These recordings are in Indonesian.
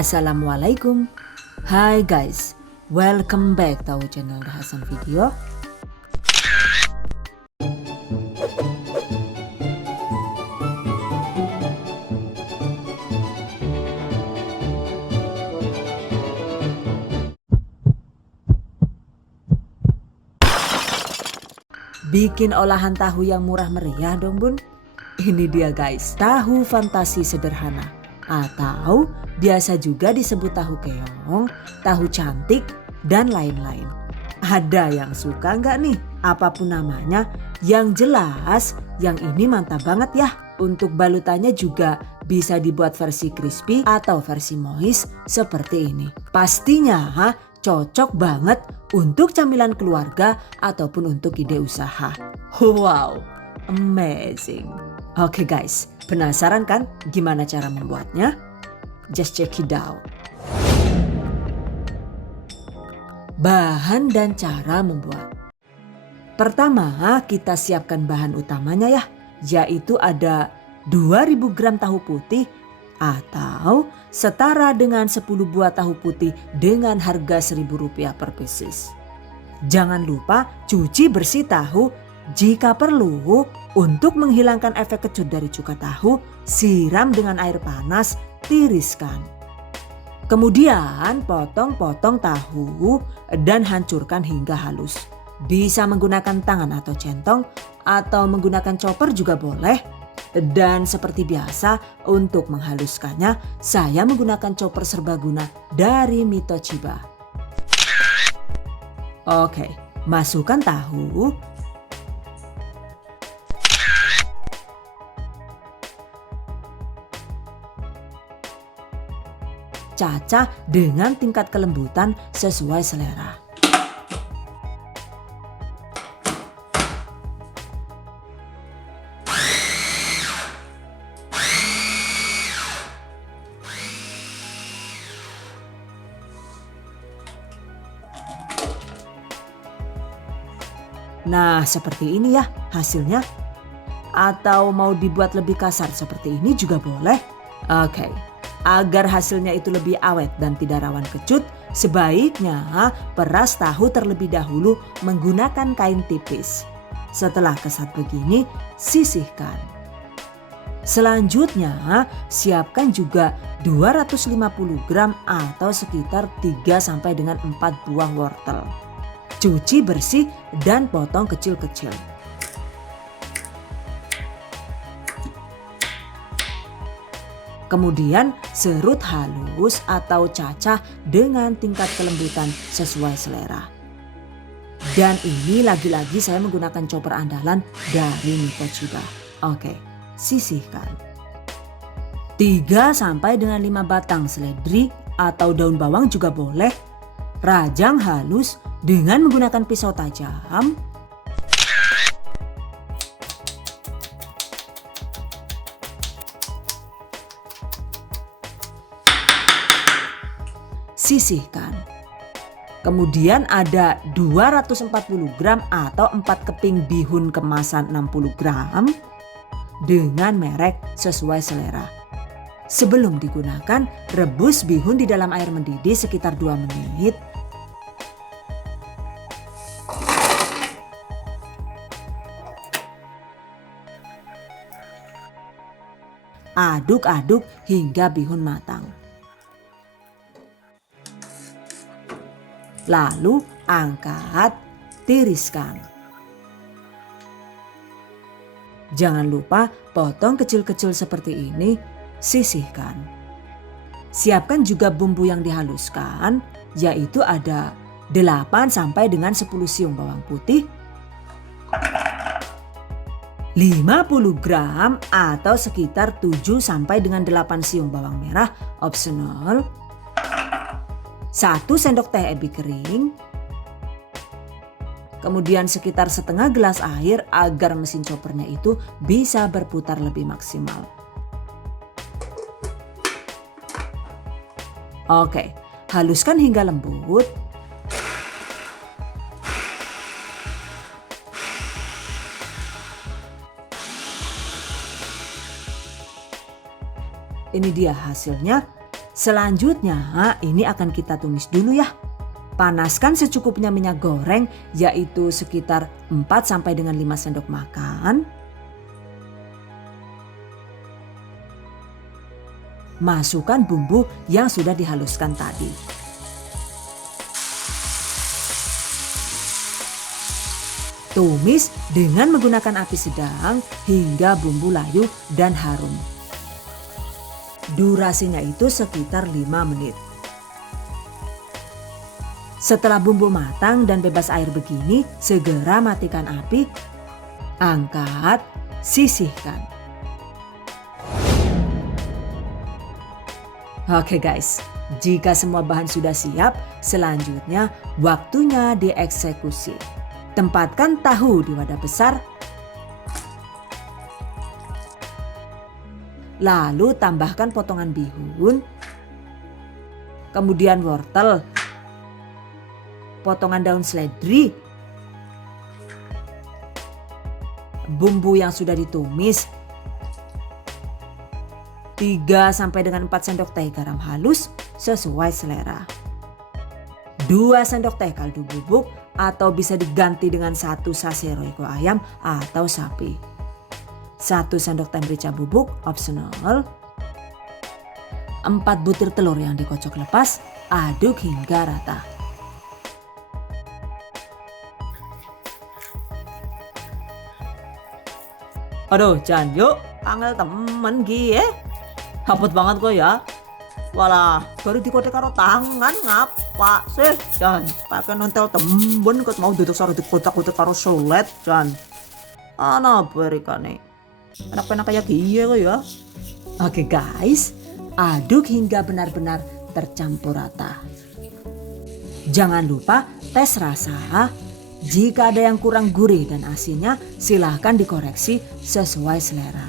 Assalamualaikum. Hai guys, welcome back to our channel The Hasan Video. Bikin olahan tahu yang murah meriah dong bun. Ini dia guys, tahu fantasi sederhana atau biasa juga disebut tahu keong, tahu cantik dan lain-lain. Ada yang suka nggak nih apapun namanya? Yang jelas yang ini mantap banget ya. Untuk balutannya juga bisa dibuat versi crispy atau versi moist seperti ini. Pastinya cocok banget untuk camilan keluarga ataupun untuk ide usaha. Wow, amazing. Oke guys, penasaran kan gimana cara membuatnya? Just check it out. Bahan dan cara membuat. Pertama, kita siapkan bahan utamanya ya, yaitu ada 2000 gram tahu putih atau setara dengan 10 buah tahu putih dengan harga Rp1.000 per pieces. Jangan lupa cuci bersih tahu. Jika perlu, untuk menghilangkan efek kecut dari cuka tahu, siram dengan air panas, tiriskan. Kemudian potong-potong tahu dan hancurkan hingga halus. Bisa menggunakan tangan atau centong atau menggunakan chopper juga boleh. Dan seperti biasa untuk menghaluskannya saya menggunakan chopper serbaguna dari Mitochiba. Oke, masukkan tahu. Cacah dengan tingkat kelembutan sesuai selera. Nah, seperti ini ya hasilnya. Atau mau dibuat lebih kasar seperti ini juga boleh. Oke, agar hasilnya itu lebih awet dan tidak rawan kecut, sebaiknya peras tahu terlebih dahulu menggunakan kain tipis. Setelah kesat begini, sisihkan. Selanjutnya, siapkan juga 250 gram atau sekitar 3 sampai dengan 4 buah wortel. Cuci bersih dan potong kecil-kecil. Kemudian serut halus atau cacah dengan tingkat kelembutan sesuai selera. Dan ini lagi-lagi saya menggunakan chopper andalan dari Mitochiba. Oke, sisihkan. 3 sampai dengan 5 batang seledri atau daun bawang juga boleh. Rajang halus dengan menggunakan pisau tajam. Sisihkan. Kemudian ada 240 gram atau 4 keping bihun kemasan 60 gram dengan merek sesuai selera. Sebelum digunakan, rebus bihun di dalam air mendidih sekitar 2 menit. Aduk-aduk hingga bihun matang. Lalu angkat, tiriskan. Jangan lupa potong kecil-kecil seperti ini, sisihkan. Siapkan juga bumbu yang dihaluskan, yaitu ada 8 sampai dengan 10 siung bawang putih, 50 gram atau sekitar 7 sampai dengan 8 siung bawang merah opsional, 1 sendok teh ebi kering, kemudian sekitar setengah gelas air agar mesin choppernya itu bisa berputar lebih maksimal. Oke, haluskan hingga lembut. Ini dia hasilnya. Selanjutnya ini akan kita tumis dulu ya. Panaskan secukupnya minyak goreng, yaitu sekitar 4 sampai dengan 5 sendok makan. Masukkan bumbu yang sudah dihaluskan tadi. Tumis dengan menggunakan api sedang hingga bumbu layu dan harum. Durasinya itu sekitar 5 menit. Setelah bumbu matang dan bebas air begini, segera matikan api, angkat, sisihkan. Oke guys, jika semua bahan sudah siap, selanjutnya waktunya dieksekusi. Tempatkan tahu di wadah besar. Lalu tambahkan potongan bihun, kemudian wortel, potongan daun seledri, bumbu yang sudah ditumis, 3 sampai dengan 4 sendok teh garam halus sesuai selera. 2 sendok teh kaldu bubuk atau bisa diganti dengan 1 sachet royco ayam atau sapi. 1 sendok teh merica bubuk opsional. 4 butir telur yang dikocok lepas, aduk hingga rata. Aduh Jan, yuk angel temen ki haput banget kok ya. Walah, baru dikotek karo tangan ngapa sih Jan? Pakai nontel tembun kok mau duduk saro dikotak-kotak karo sulet Jan. Ana berikane. Enak-enak kayak gie kok ya. Oke guys, aduk hingga benar-benar tercampur rata. Jangan lupa tes rasa. Jika ada yang kurang gurih dan asinnya, silahkan dikoreksi sesuai selera.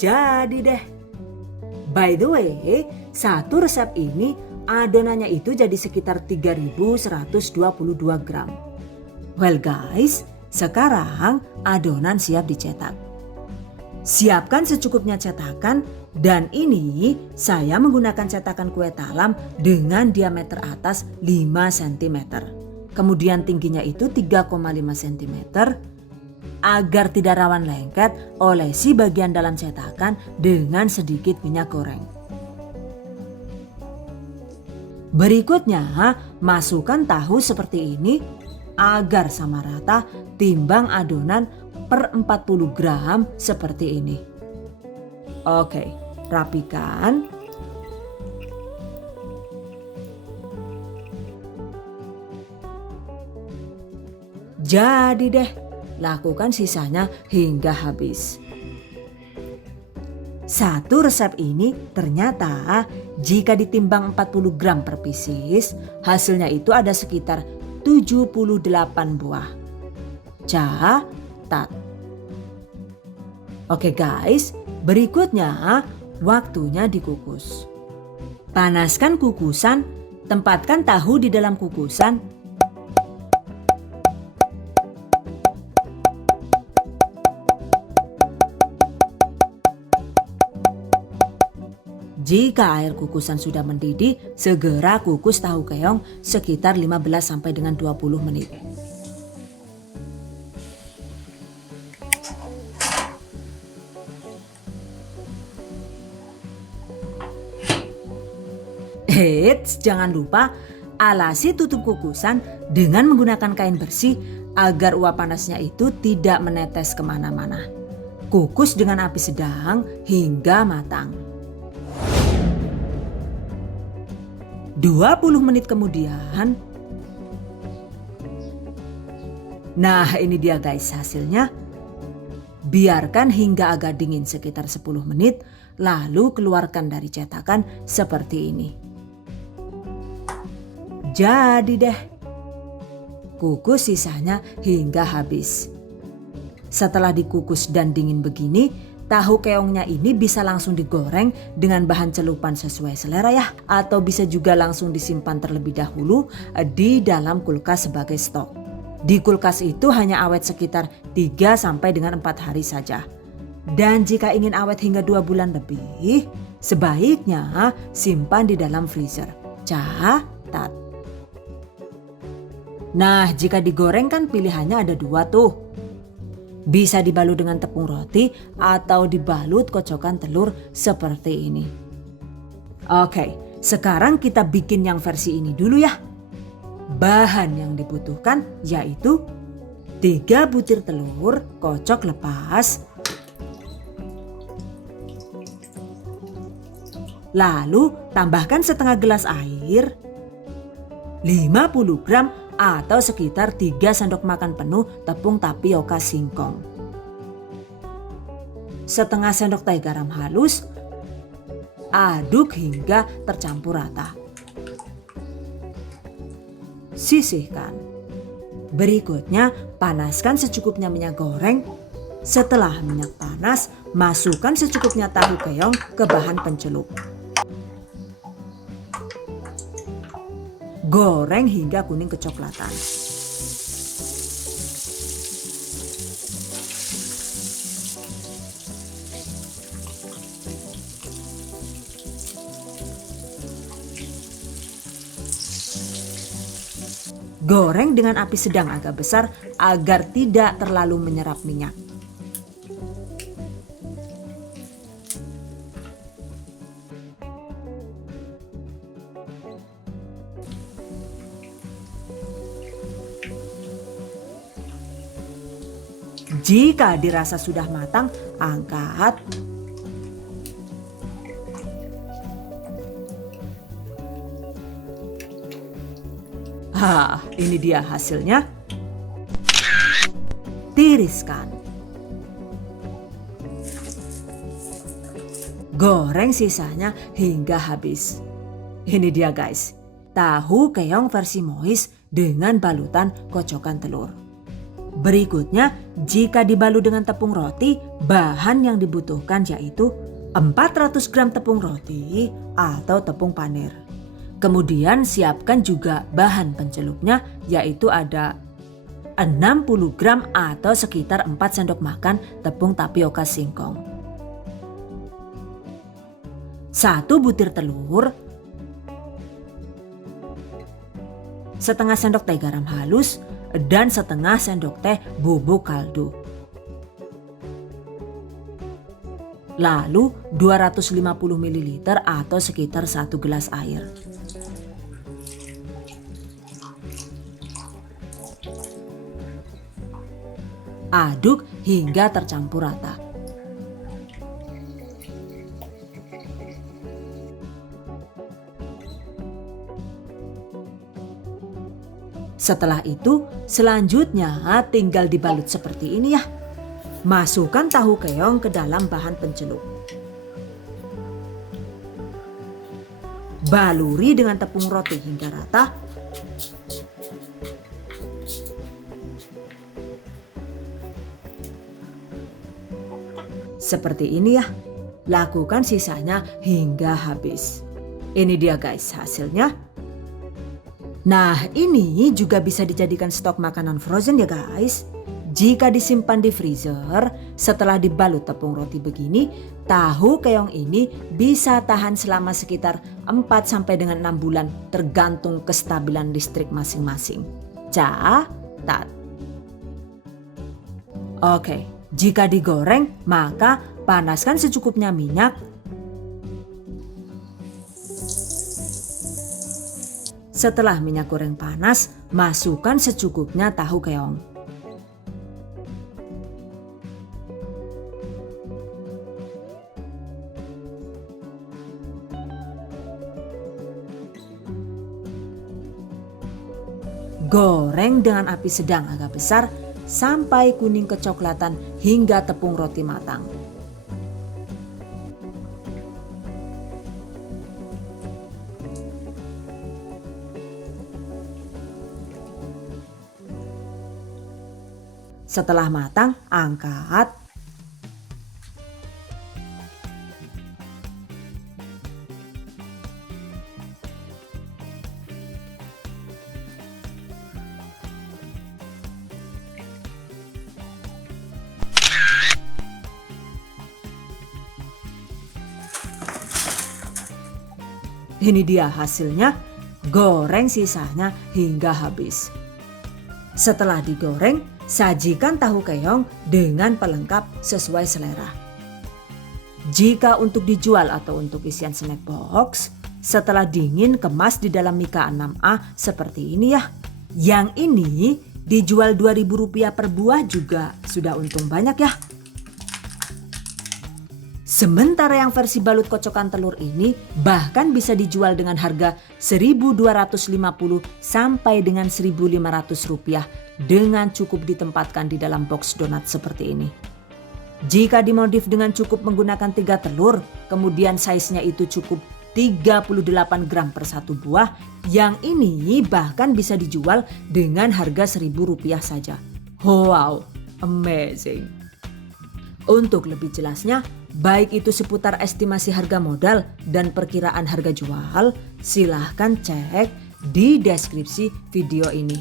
Jadi deh. By the way, satu resep ini adonannya itu jadi sekitar 3122 gram. Well guys, sekarang adonan siap dicetak. Siapkan secukupnya cetakan, dan ini saya menggunakan cetakan kue talam dengan diameter atas 5 cm. Kemudian tingginya itu 3,5 cm. Agar tidak rawan lengket, olesi bagian dalam cetakan dengan sedikit minyak goreng. Berikutnya, masukkan tahu seperti ini agar sama rata, timbang adonan per 40 gram seperti ini. Oke, rapikan. Jadi deh, lakukan sisanya hingga habis. Satu resep ini ternyata jika ditimbang 40 gram per pieces, hasilnya itu ada sekitar 78 buah. Catat. Oke guys, berikutnya waktunya dikukus. Panaskan kukusan, tempatkan tahu di dalam kukusan. Jika air kukusan sudah mendidih, segera kukus tahu keong sekitar 15 sampai dengan 20 menit. Eits, jangan lupa alasi tutup kukusan dengan menggunakan kain bersih agar uap panasnya itu tidak menetes kemana-mana. Kukus dengan api sedang hingga matang. 20 menit kemudian, nah ini dia guys hasilnya. Biarkan hingga agak dingin sekitar 10 menit, lalu keluarkan dari cetakan seperti ini. Jadi deh, kukus sisanya hingga habis. Setelah dikukus dan dingin begini, tahu keongnya ini bisa langsung digoreng dengan bahan celupan sesuai selera ya. Atau bisa juga langsung disimpan terlebih dahulu di dalam kulkas sebagai stok. Di kulkas itu hanya awet sekitar 3 sampai dengan 4 hari saja. Dan jika ingin awet hingga 2 bulan lebih, Sebaiknya simpan di dalam freezer. Catat. Nah, jika digoreng kan pilihannya ada dua tuh. Bisa dibalut dengan tepung roti atau dibalut kocokan telur seperti ini. Oke, sekarang kita bikin yang versi ini dulu ya. Bahan yang dibutuhkan yaitu 3 butir telur kocok lepas. Lalu tambahkan setengah gelas air, 50 gram atau sekitar 3 sendok makan penuh tepung tapioka singkong. Setengah sendok teh garam halus, aduk hingga tercampur rata. Sisihkan. Berikutnya panaskan secukupnya minyak goreng. Setelah minyak panas, masukkan secukupnya tahu keong ke bahan pencelup. Goreng hingga kuning kecoklatan. Goreng dengan api sedang agak besar agar tidak terlalu menyerap minyak. Jika dirasa sudah matang, angkat. Ini dia hasilnya. Tiriskan. Goreng sisanya hingga habis. Ini dia guys, tahu keong versi Mois dengan balutan kocokan telur. Berikutnya, jika dibalut dengan tepung roti, bahan yang dibutuhkan yaitu 400 gram tepung roti atau tepung panir. Kemudian siapkan juga bahan pencelupnya yaitu ada 60 gram atau sekitar 4 sendok makan tepung tapioka singkong. 1 butir telur, setengah sendok teh garam halus, dan setengah sendok teh bubuk kaldu. Lalu 250 ml atau sekitar 1 gelas air. Aduk hingga tercampur rata. Setelah itu, selanjutnya tinggal dibalut seperti ini ya. Masukkan tahu keong ke dalam bahan pencelup. Baluri dengan tepung roti hingga rata. Seperti ini ya. Lakukan sisanya hingga habis. Ini dia guys hasilnya. Nah, ini juga bisa dijadikan stok makanan frozen ya guys. Jika disimpan di freezer, setelah dibalut tepung roti begini, tahu keong ini bisa tahan selama sekitar 4 sampai dengan 6 bulan tergantung kestabilan listrik masing-masing. Catat. Oke, jika digoreng, maka panaskan secukupnya minyak. Setelah minyak goreng panas, masukkan secukupnya tahu keong. Goreng dengan api sedang agak besar sampai kuning kecoklatan hingga tepung roti matang. Setelah matang, angkat. Ini dia hasilnya, goreng sisanya hingga habis. Setelah digoreng, sajikan tahu keong dengan pelengkap sesuai selera. Jika untuk dijual atau untuk isian snack box, setelah dingin kemas di dalam Mika 6A seperti ini ya. Yang ini dijual Rp2.000 per buah juga sudah untung banyak ya. Sementara yang versi balut kocokan telur ini bahkan bisa dijual dengan harga Rp1.250 sampai dengan Rp1.500 dengan cukup ditempatkan di dalam box donat seperti ini. Jika dimodif dengan cukup menggunakan 3 telur, kemudian size-nya itu cukup 38 gram per satu buah, yang ini bahkan bisa dijual dengan harga Rp1.000 saja. Wow, amazing. Untuk lebih jelasnya, baik itu seputar estimasi harga modal dan perkiraan harga jual, silahkan cek di deskripsi video ini.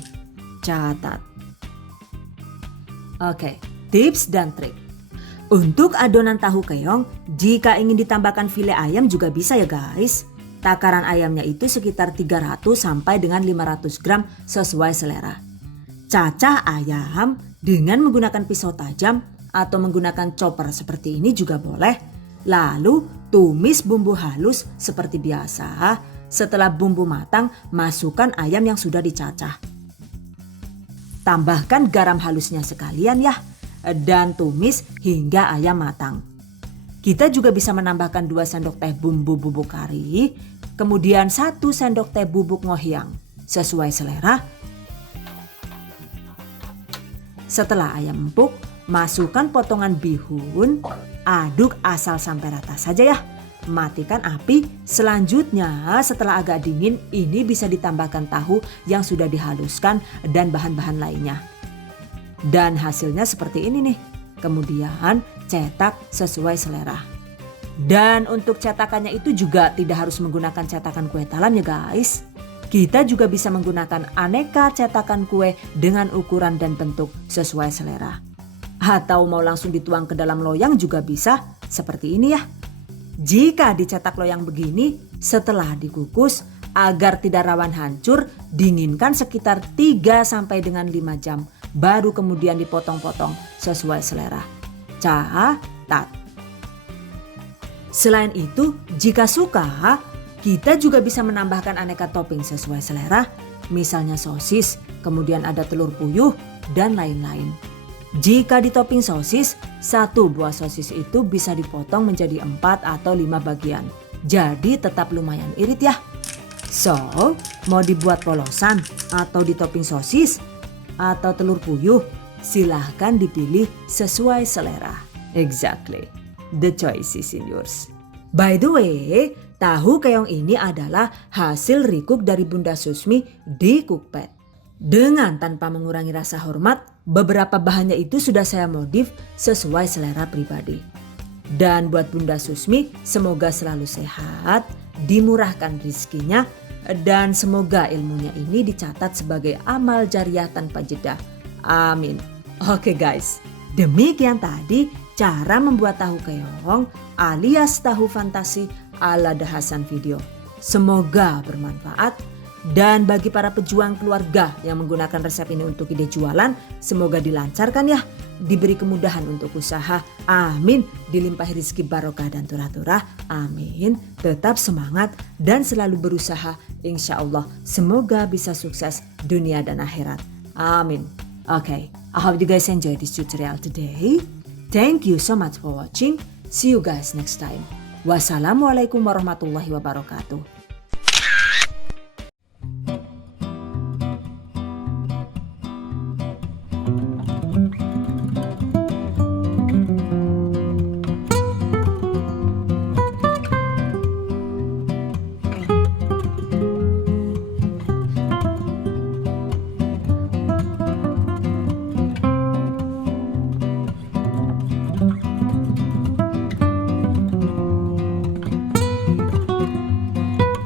Catat. Oke, tips dan trik. Untuk adonan tahu keong, jika ingin ditambahkan file ayam juga bisa ya guys. Takaran ayamnya itu sekitar 300 sampai dengan 500 gram sesuai selera. Cacah ayam dengan menggunakan pisau tajam atau menggunakan chopper seperti ini juga boleh. Lalu tumis bumbu halus seperti biasa. Setelah bumbu matang, masukkan ayam yang sudah dicacah. Tambahkan garam halusnya sekalian ya. Dan tumis hingga ayam matang. Kita juga bisa menambahkan 2 sendok teh bumbu bubuk kari, kemudian 1 sendok teh bubuk ngohiang sesuai selera. Setelah ayam empuk, masukkan potongan bihun, aduk asal sampai rata saja ya. Matikan api. Selanjutnya setelah agak dingin, ini bisa ditambahkan tahu yang sudah dihaluskan dan bahan-bahan lainnya. Dan hasilnya seperti ini nih. Kemudian cetak sesuai selera. Dan untuk cetakannya itu juga tidak harus menggunakan cetakan kue talam ya guys. Kita juga bisa menggunakan aneka cetakan kue dengan ukuran dan bentuk sesuai selera. Atau mau langsung dituang ke dalam loyang juga bisa seperti ini ya. Jika dicetak loyang begini, setelah dikukus agar tidak rawan hancur, dinginkan sekitar 3 sampai dengan 5 jam. Baru kemudian dipotong-potong sesuai selera. Catat. Selain itu, jika suka, kita juga bisa menambahkan aneka topping sesuai selera. Misalnya sosis, kemudian ada telur puyuh, dan lain-lain. Jika di topping sosis, 1 buah sosis itu bisa dipotong menjadi 4 atau 5 bagian. Jadi tetap lumayan irit ya. So, mau dibuat polosan atau di topping sosis atau telur puyuh, silahkan dipilih sesuai selera. Exactly. The choice is in yours. By the way, tahu keong ini adalah hasil recook dari Bunda Susmi di Cookpad. Dengan tanpa mengurangi rasa hormat, beberapa bahannya itu sudah saya modif sesuai selera pribadi. Dan buat Bunda Susmi, semoga selalu sehat, dimurahkan rezekinya, dan semoga ilmunya ini dicatat sebagai amal jariah tanpa jeda. Amin. Oke guys, demikian tadi cara membuat tahu keong alias tahu fantasi ala The Hasan video. Semoga bermanfaat. Dan bagi para pejuang keluarga yang menggunakan resep ini untuk ide jualan, semoga dilancarkan ya. Diberi kemudahan untuk usaha. Amin. Dilimpahi rezeki barokah dan turah-turah. Amin. Tetap semangat dan selalu berusaha. Insya Allah semoga bisa sukses dunia dan akhirat. Amin. Okay, I hope you guys enjoy this tutorial today. Thank you so much for watching. See you guys next time. Wassalamualaikum warahmatullahi wabarakatuh.